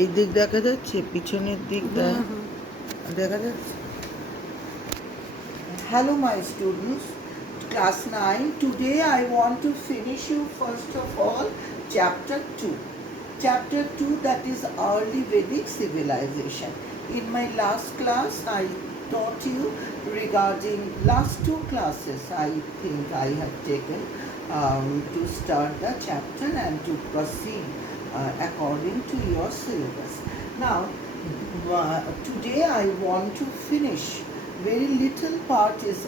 এই দিক দেখা যাচ্ছে, পিছনের দিকটা দেখা যাচ্ছে? Hello my students, class 9. Today I want to finish you first of all chapter 2. Chapter 2, that is early Vedic civilization. In my last class I taught you regarding last two classes I think I have taken to start the chapter and to proceed according to your syllabus. Now today I want to finish. Very little part is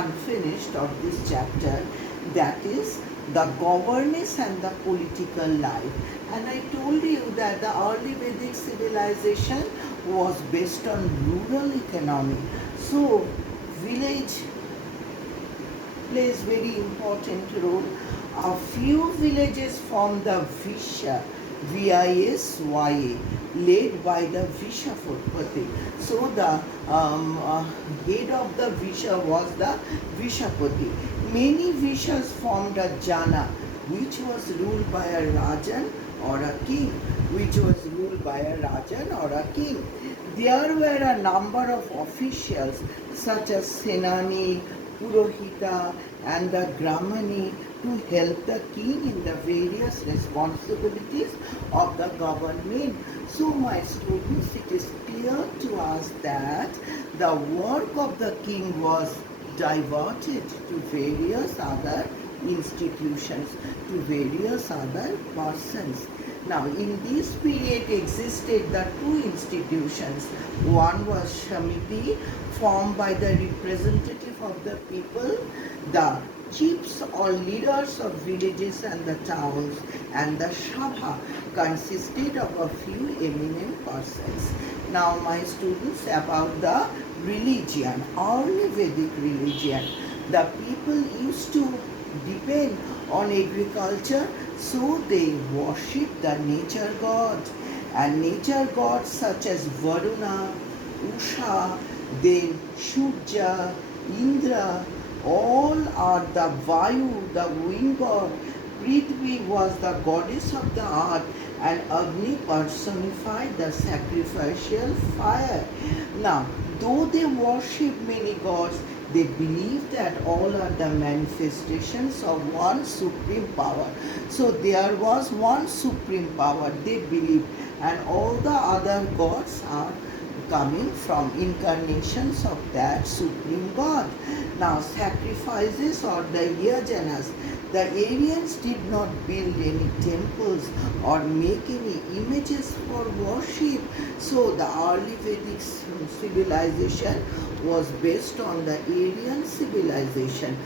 unfinished of this chapter, that is the governance and the political life. And I told you that the early Vedic civilization was based on rural economy. So village plays very important role. A few villages form the Visha, Visya, led by the Vishapati. So the head of the Visha was the Vishapati. Many Vishas formed a Jana, which was ruled by a Rajan or a king, There were a number of officials such as Senani, Purohita and the Gramani to help the king in the various responsibilities of the government. So my students, it is clear to us that the work of the king was diverted to various other institutions, to various other persons. Now, in this period existed the two institutions. One was Shamiti, formed by the representative of the people, the chiefs or leaders of villages and the towns, and the Sabha consisted of a few eminent persons. Now, my students, about the religion, early Vedic religion, the people used to depend on agriculture, so they worship the nature god, and nature gods such as Varuna, Usha, then Surya, Indra, all are the Vayu, the wind god. Prithvi was the goddess of the earth, and Agni personified the sacrificial fire. Now, though they worship many gods, they believe that all are the manifestations of one supreme power. So there was one supreme power, they believe, and all the other gods are coming from incarnations of that supreme God. Now, sacrifices or the yajanas, the Aryans did not build any temples or make any images for worship. So the early Vedic civilization was based on the Aryan civilization.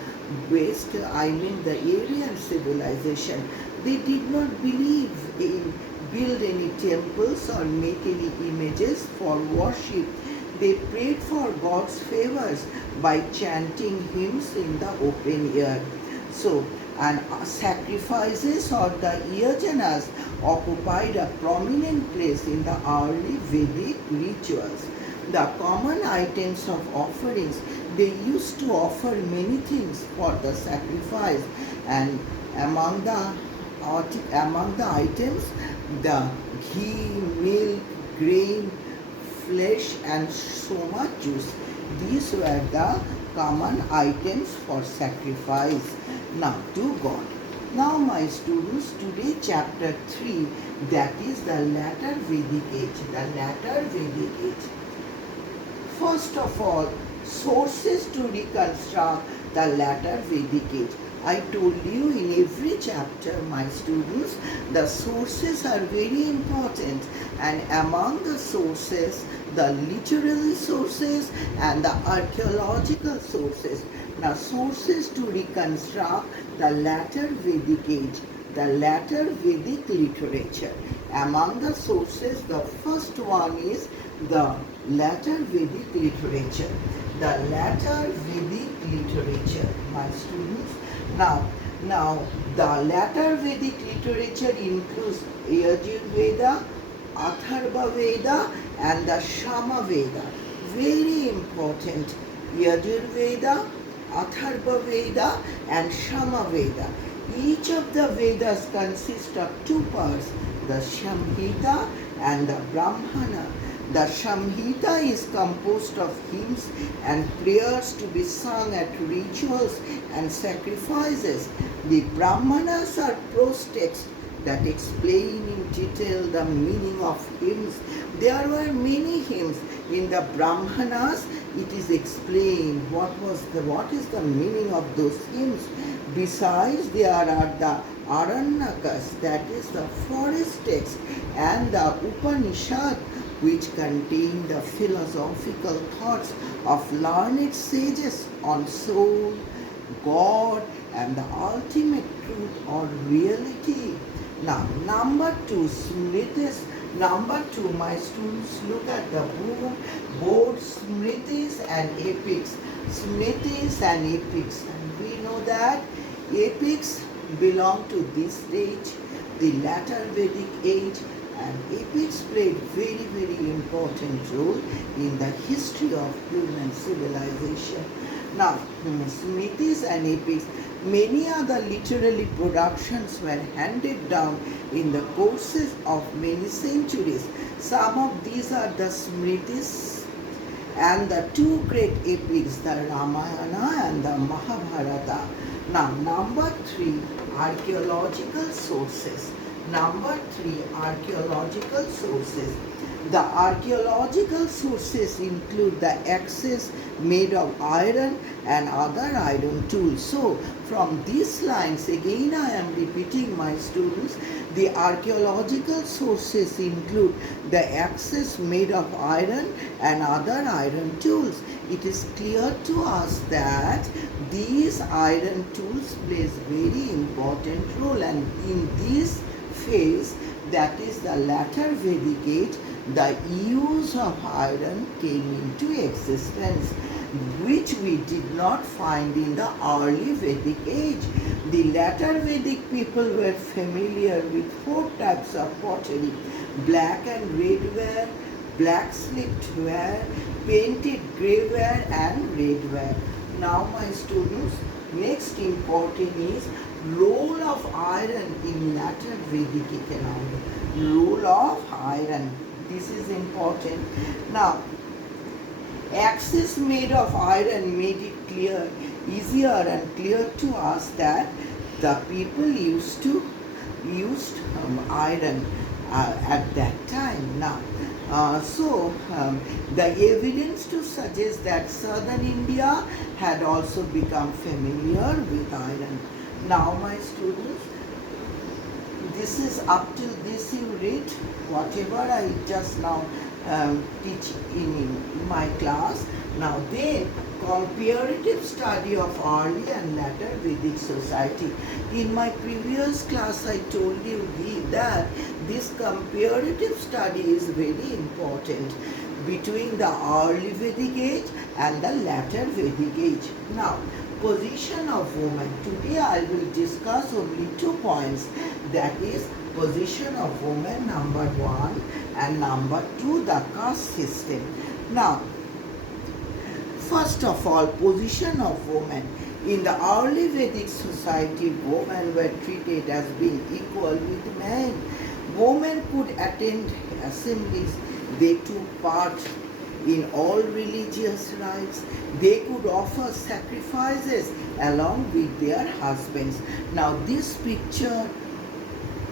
The Aryan civilization. They did not believe in build any temples or make any images for worship. They prayed for God's favors by chanting hymns in the open air. So, and sacrifices or the yajanas occupied a prominent place in the early Vedic rituals. The common items of offerings, they used to offer many things for the sacrifice, and among the items, the ghee, milk, grain, flesh and soma juice. These were the common items for sacrifice now to God. Now my students, today chapter 3, that is the latter Vedic age. The latter Vedic age. First of all, sources to reconstruct the latter Vedic age. I told you in every chapter, my students, the sources are very important, and among the sources, the literary sources and the archaeological sources. Now, sources to reconstruct the latter Vedic age, the latter Vedic literature. Among the sources, the first one is the latter Vedic literature. The latter Vedic literature, my students. Now, the latter Vedic literature includes Yajurveda, Atharva Veda and the Shama Veda. Very important. Yajurveda, Atharva Veda and Shama Veda. Each of the Vedas consists of two parts, the Samhita and the Brahmana. The Samhita is composed of hymns and prayers to be sung at rituals and sacrifices. The Brahmanas are prose texts that explain in detail the meaning of hymns. There were many hymns. In the Brahmanas, it is explained what is the meaning of those hymns. Besides, there are the Aranyakas, that is the forest text, and the Upanishad, which contain the philosophical thoughts of learned sages on soul, God, and the ultimate truth or reality. Now, number two, Smritis. Number two, my students, look at the board Smritis and epics. Smritis and epics. And we know that epics belong to this stage, the latter Vedic age, and epics played very, very important role in the history of human civilization. Now, Smritis and epics, many other literary productions were handed down in the courses of many centuries. Some of these are the Smritis and the two great epics, the Ramayana and the Mahabharata. Now, number three, archaeological sources. Number three, archaeological sources. The archaeological sources include the axes made of iron and other iron tools. So, from these lines, again I am repeating, my students, the archaeological sources include the axes made of iron and other iron tools. It is clear to us that these iron tools plays very important role, and in this phase, that is the latter Vedic age, the use of iron came into existence, which we did not find in the early Vedic age. The latter Vedic people were familiar with four types of pottery: black and red ware, black slipped ware, painted grey ware, and red ware. Now, my students, next important is role of iron in latter Vedic economy. Role of iron. This is important. Now, axes made of iron made it easier and clear to us that the people used iron at that time. Now, the evidence to suggest that southern India had also become familiar with iron. Now, my students, this is up till this you read whatever I just now teach in my class. Now then, comparative study of early and latter Vedic society. In my previous class I told you that this comparative study is very important between the early Vedic age and the latter Vedic age. Now, position of women. Today I will discuss only 2 points, that is position of women, number 1, and number 2, the caste system. Now, first of all, position of women. In the early Vedic society, women were treated as being equal with men. Women could attend assemblies, they took part in all religious rites, they could offer sacrifices along with their husbands. Now, this picture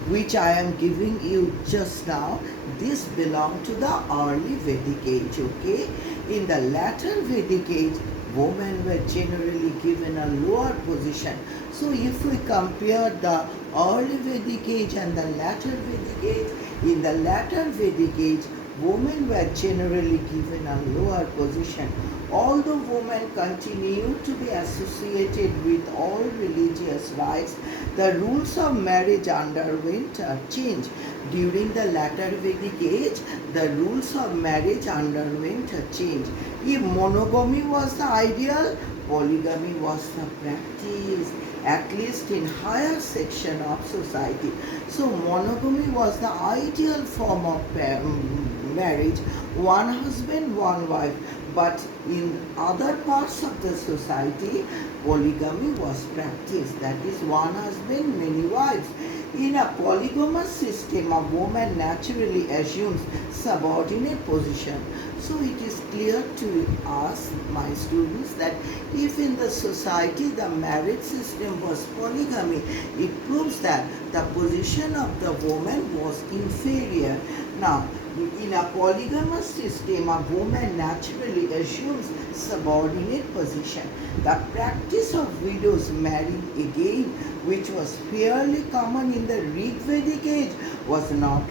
which I am giving you just now, this belongs to the early Vedic age, okay? In the latter Vedic age, women were generally given a lower position. So if we compare the early Vedic age and the latter Vedic age, in the latter Vedic age, women were generally given a lower position. Although women continued to be associated with all religious rites, the rules of marriage underwent a change. During the latter Vedic age, the rules of marriage underwent a change. If monogamy was the ideal, polygamy was the practice, at least in higher section of society. So monogamy was the ideal form of marriage, one husband, one wife. But in other parts of the society, polygamy was practiced, that is one husband, many wives. In a polygamous system, a woman naturally assumes subordinate position. So it is clear to us, my students, that if in the society the marriage system was polygamy, it proves that the position of the woman was inferior. Now, in a polygamous system, a woman naturally assumes subordinate position. The practice of widows marrying again, which was fairly common in the Rig Vedic age, was now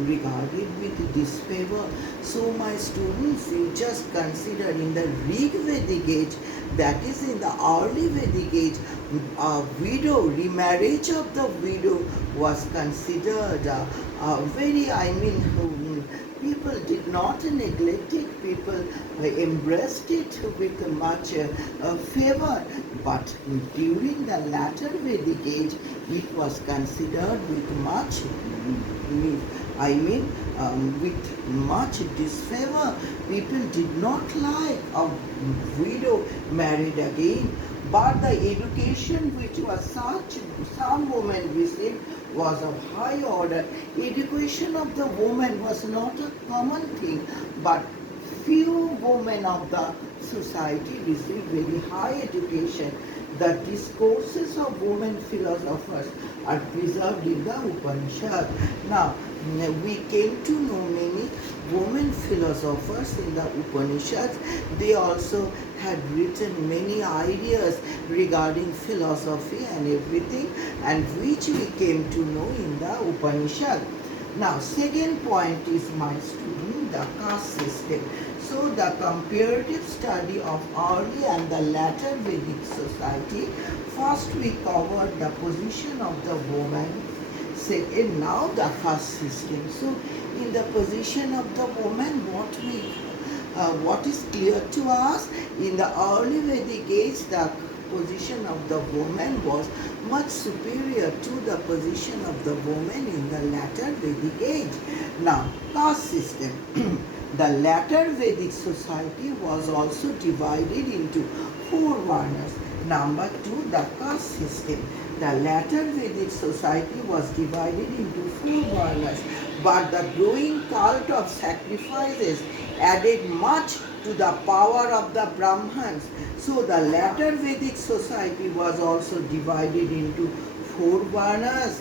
regarded with disfavor. So my students, you just consider in the Rig Vedic age, that is in the early Vedic age, a widow, remarriage of the widow was considered people did not neglect it, people embraced it with much favor. But during the latter Vedic age, it was considered with much, with much disfavor. People did not like a widow married again. But the education which was such some women received was of high order. Education of the woman was not a common thing, but few women of the society received very high education. The discourses of women philosophers are preserved in the Upanishad. Now, we came to know many women philosophers in the Upanishads. They also had written many ideas regarding philosophy and everything, and which we came to know in the Upanishad. Now, second point is, my student, the caste system. So the comparative study of early and the latter Vedic society. First we covered the position of the woman. Second, now the caste system. So in the position of the woman, what is clear to us, in the early Vedic age, the position of the woman was much superior to the position of the woman in the latter Vedic age. Now, caste system. The latter Vedic society was also divided into four varnas. Number two, the caste system. The latter Vedic society was divided into four varnas, but the growing cult of sacrifices added much to the power of the Brahmans. So the latter Vedic society was also divided into four varnas,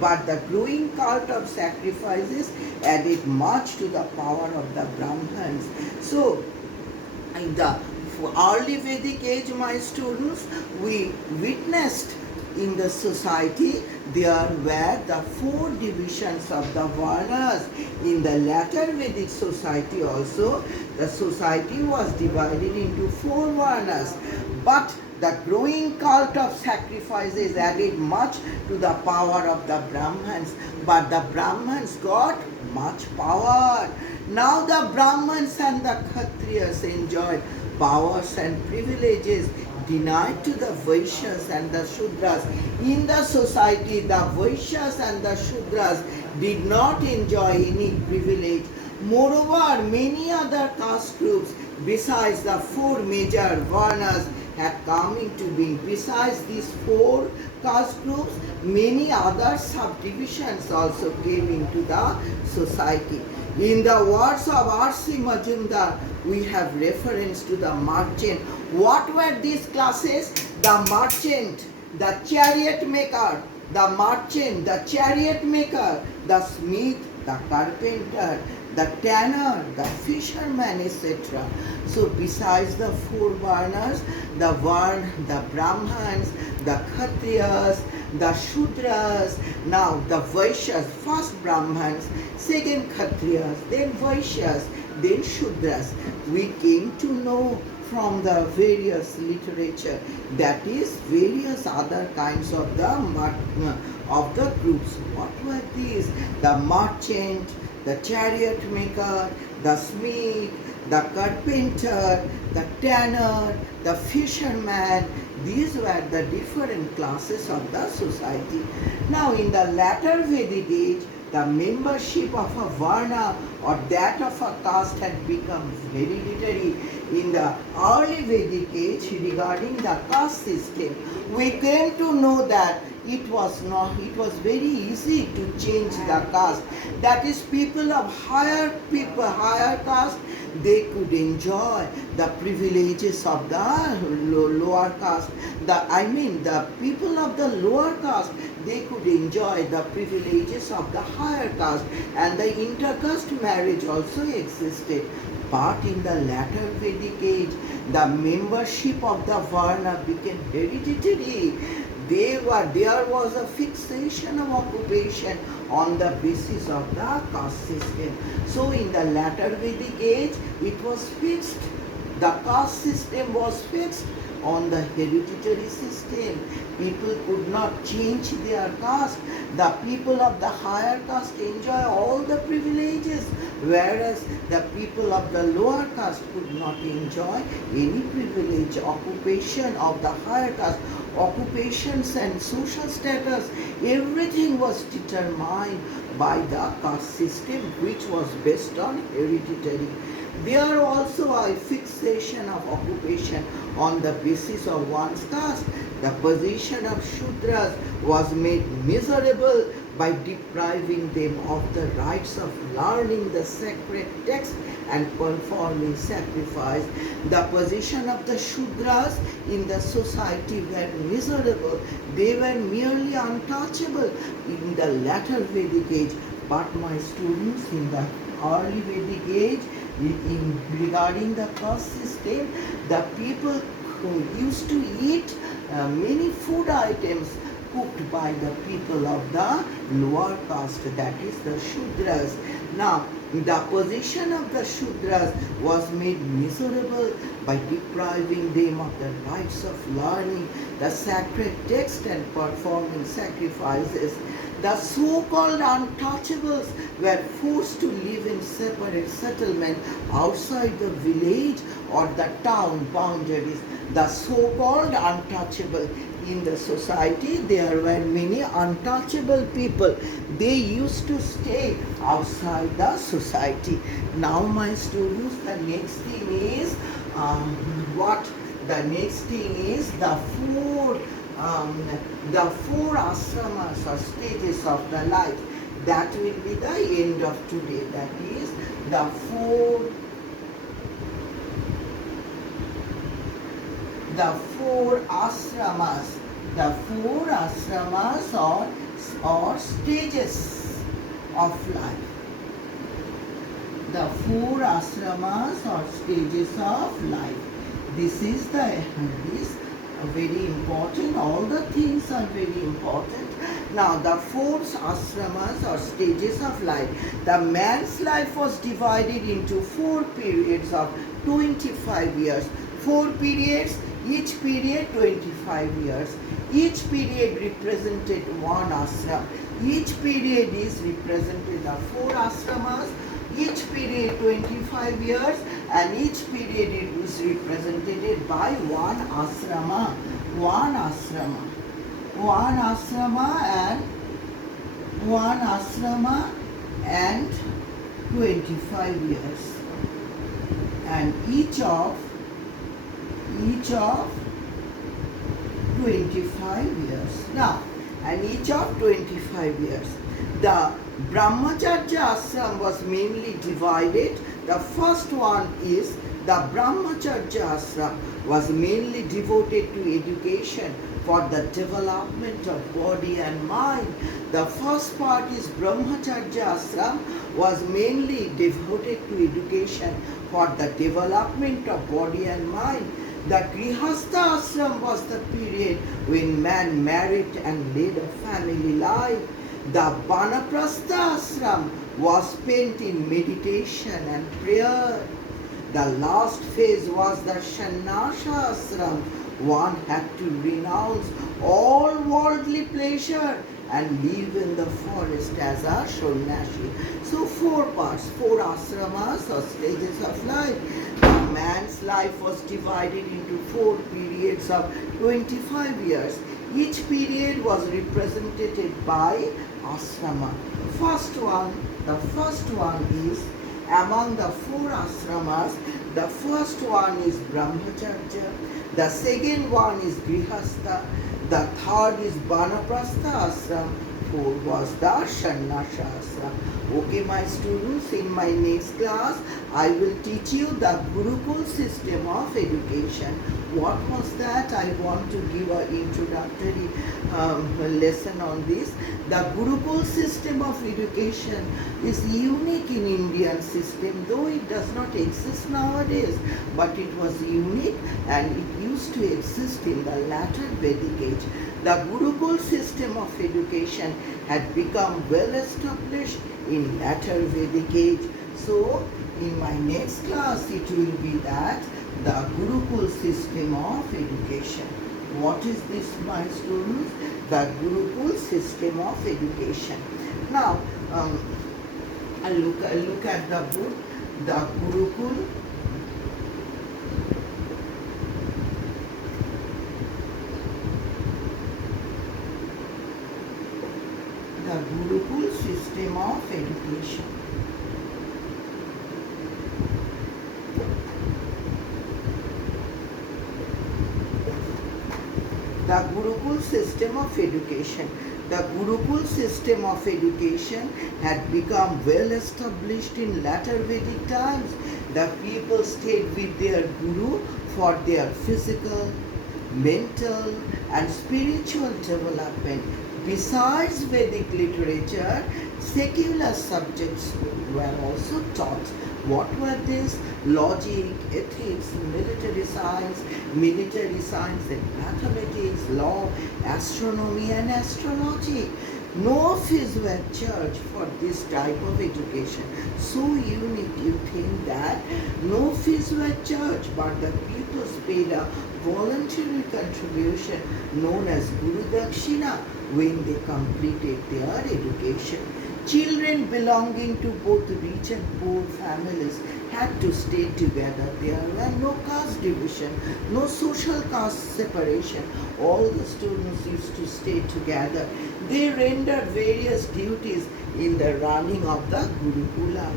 but the growing cult of sacrifices added much to the power of the Brahmans. So, in the early Vedic age, my students, we witnessed in the society there were the four divisions of the varnas. In the latter Vedic society also, the society was divided into four varnas, but the growing cult of sacrifices added much to the power of the Brahmans, but the Brahmans got much power. Now the Brahmans and the Kshatriyas enjoyed powers and privileges denied to the Vaishyas and the Shudras. In the society, the Vaishyas and the Shudras did not enjoy any privilege. Moreover, many other caste groups besides the four major varnas had come into being. Besides these four caste groups, many other subdivisions also came into the society. In the words of R.C. Majumdar, we have reference to the merchant. What were these classes? The merchant, the chariot maker, the merchant, the chariot maker, the smith, the carpenter, the tanner, the fisherman, etc. So besides the four varnas, the Brahmans, the Kshatriyas, the Shudras, now the Vaishyas, first Brahmans, second Kshatriyas, then Vaishyas, then Shudras. We came to know from the various literature, that is various other kinds of the groups. What were these? The merchant, the chariot maker, the smith, the carpenter, the tanner, the fisherman. These were the different classes of the society. Now in the latter Vedic age, the membership of a varna or that of a caste had become hereditary. In the early Vedic age, regarding the caste system, we came to know that it was not, it was very easy to change the caste. That is, people of higher caste, they could enjoy the privileges of the lower caste. The people of the lower caste, they could enjoy the privileges of the higher caste, and the intercaste marriage also existed. But in the latter Vedic age, the membership of the Varna became hereditary. There was a fixation of occupation on the basis of the caste system. So in the latter Vedic age, it was fixed. The caste system was fixed on the hereditary system. People could not change their caste. The people of the higher caste enjoy all the privileges, whereas the people of the lower caste could not enjoy any privilege. Occupation of the higher caste, occupations and social status, everything was determined by the caste system, which was based on hereditary. There also a fixation of occupation on the basis of one's caste. The position of Shudras was made miserable by depriving them of the rights of learning the sacred text and performing sacrifice. The position of the Shudras in the society were miserable. They were merely untouchable in the latter Vedic age. But my students, in the early Vedic age, regarding the caste system, the people who used to eat many food items cooked by the people of the lower caste, that is the Shudras. Now, the position of the Shudras was made miserable by depriving them of the rights of learning the sacred text and performing sacrifices. The so-called untouchables were forced to live in separate settlement outside the village or the town boundaries. The so-called untouchable in the society, there were many untouchable people. They used to stay outside the society. Now, my students, the next thing is what? The next thing is the four ashramas or stages of the life. That will be the end of today. That is the four ashramas. The four ashramas or stages of life. The four ashramas or stages of life. This is very important. All the things are very important. Now, the four ashramas or stages of life. The man's life was divided into 4 periods of 25 years. 4 periods, each period 25 years. Each period represented one ashram. Each period is represented the 4 ashramas. Each period 25 years, and each period is represented by one asrama. One asrama. One asrama and 25 years. And each of 25 years. Now, and each of 25 years. The Brahmacharya ashram was mainly divided. The first one is the Brahmacharya ashram was mainly devoted to education for the development of body and mind. The first part is Brahmacharya ashram was mainly devoted to education for the development of body and mind. The Grihastha ashram was the period when man married and led a family life. The Vanaprastha ashram was spent in meditation and prayer. The last phase was the Sannyasa ashram. One had to renounce all worldly pleasure and live in the forest as a sannyasi. So 4 parts, 4 ashramas or stages of life. The man's life was divided into 4 periods of 25 years. Each period was represented by ashrama. The first one is among the 4 ashramas. The first one is Brahmacharya. The second one is Grihastha. The third is Banaprastha ashram. Four was the Sannyasa ashram. Okay, my students, in my next class, I will teach you the Gurukul system of education. What was that? I want to give an introductory lesson on this. The Gurukul system of education is unique in Indian system, though it does not exist nowadays, but it was unique and it used to exist in the latter Vedic age. The Gurukul system of education had become well established in latter Vedic age. So, in my next class, it will be that the Gurukul system of education. What is this, my students? The Gurukul system of education. Now, I look at the book, the Gurukul. The Gurukul system of education. The Gurukul system of education. The Gurukul system of education had become well established in latter Vedic times. The people stayed with their Guru for their physical, mental and spiritual development. Besides Vedic literature, secular subjects were also taught. What were these? Logic, ethics, military science and mathematics, law, astronomy and astrology. No fees were charged for this type of education. So unique, you think that no fees were charged, but the pupils paid a voluntary contribution known as Guru Dakshina when they completed their education. Children belonging to both rich and poor families had to stay together. There were no caste division, no social caste separation. All the students used to stay together. They rendered various duties in the running of the Gurukula.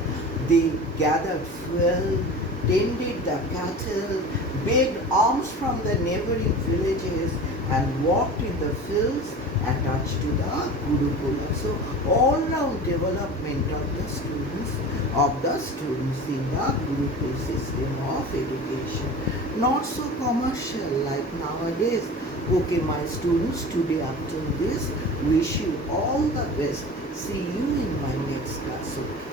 They gathered fuel, tended the cattle, begged alms from the neighboring villages, and walked in the fields attached to the Gurukula. So all-round development of the students in the Gurukul system of education. Not so commercial like nowadays. Okay, my students, today up to this, wish you all the best. See you in my next class. Okay.